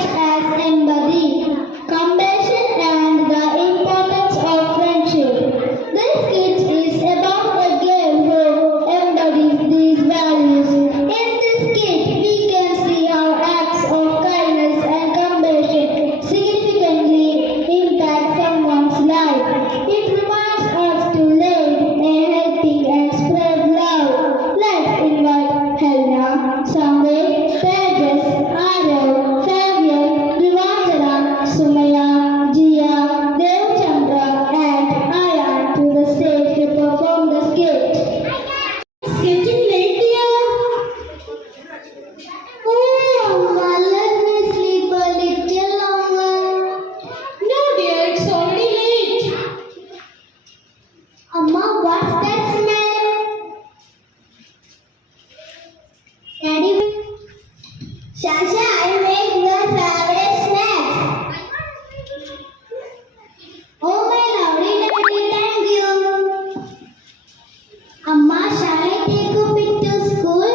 much as empathy, compassion, and the importance of friendship. This skit is about a girl who embodies these values. In this skit, we can see how acts of kindness and compassion significantly impact someone's life. It reminds us to lend a helping and spread love. Let's invite Helena, Sanjay, Tejas, Arav, Fabian, Rivanjana, Sumaya, Jia, Devchandra, and Ayan to the stage to perform the skit. It's getting late here. Oh, Amma, let me sleep a little longer. No, dear, it's already late. Amma, what's that smell? Daddy, Shasha, I make your favorite snack. Oh, my lovely daddy, thank you. Amma, shall I take a bit to school?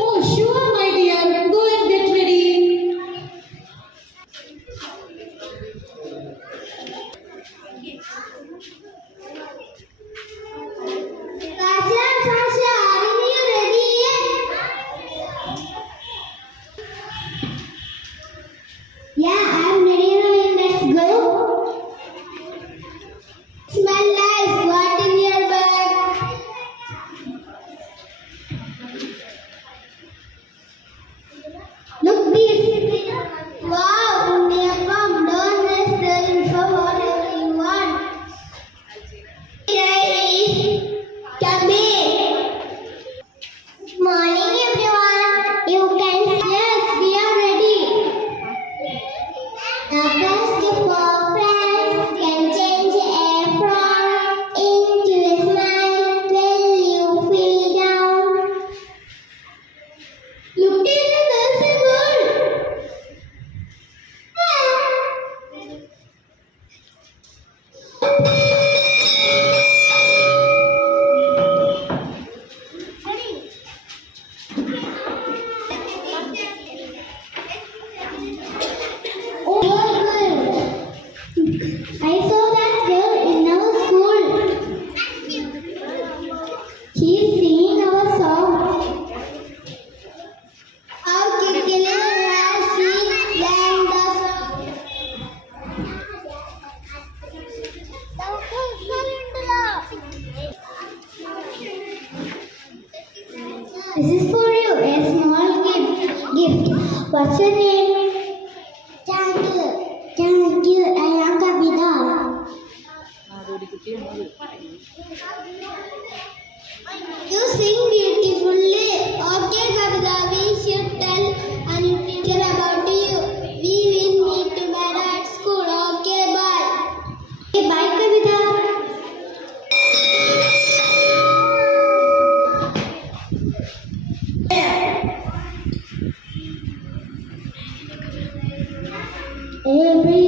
Oh, sure, my dear. Go and get ready. Sasha, are you ready yet? Yeah, I'm ready. Let's go. Smell nice. What in your bag? Look this. Wow, Neapam, don't waste the info for everyone. Yay! Kabi. Morning, everyone. You can yes, we are ready. The best for friends can change a frown into a smile when you feel down. Look at the girls bird. Oh, good. I saw that girl in our school. She's singing our song. How quickly has she learned the song? This is for you, a small gift. What's your name? Thank you. Thank you. I am Kavita. You sing beautifully. Okay, Kavita, we should tell a new teacher about you. We will meet together at school. Okay, bye. Okay, bye, Kavita. Every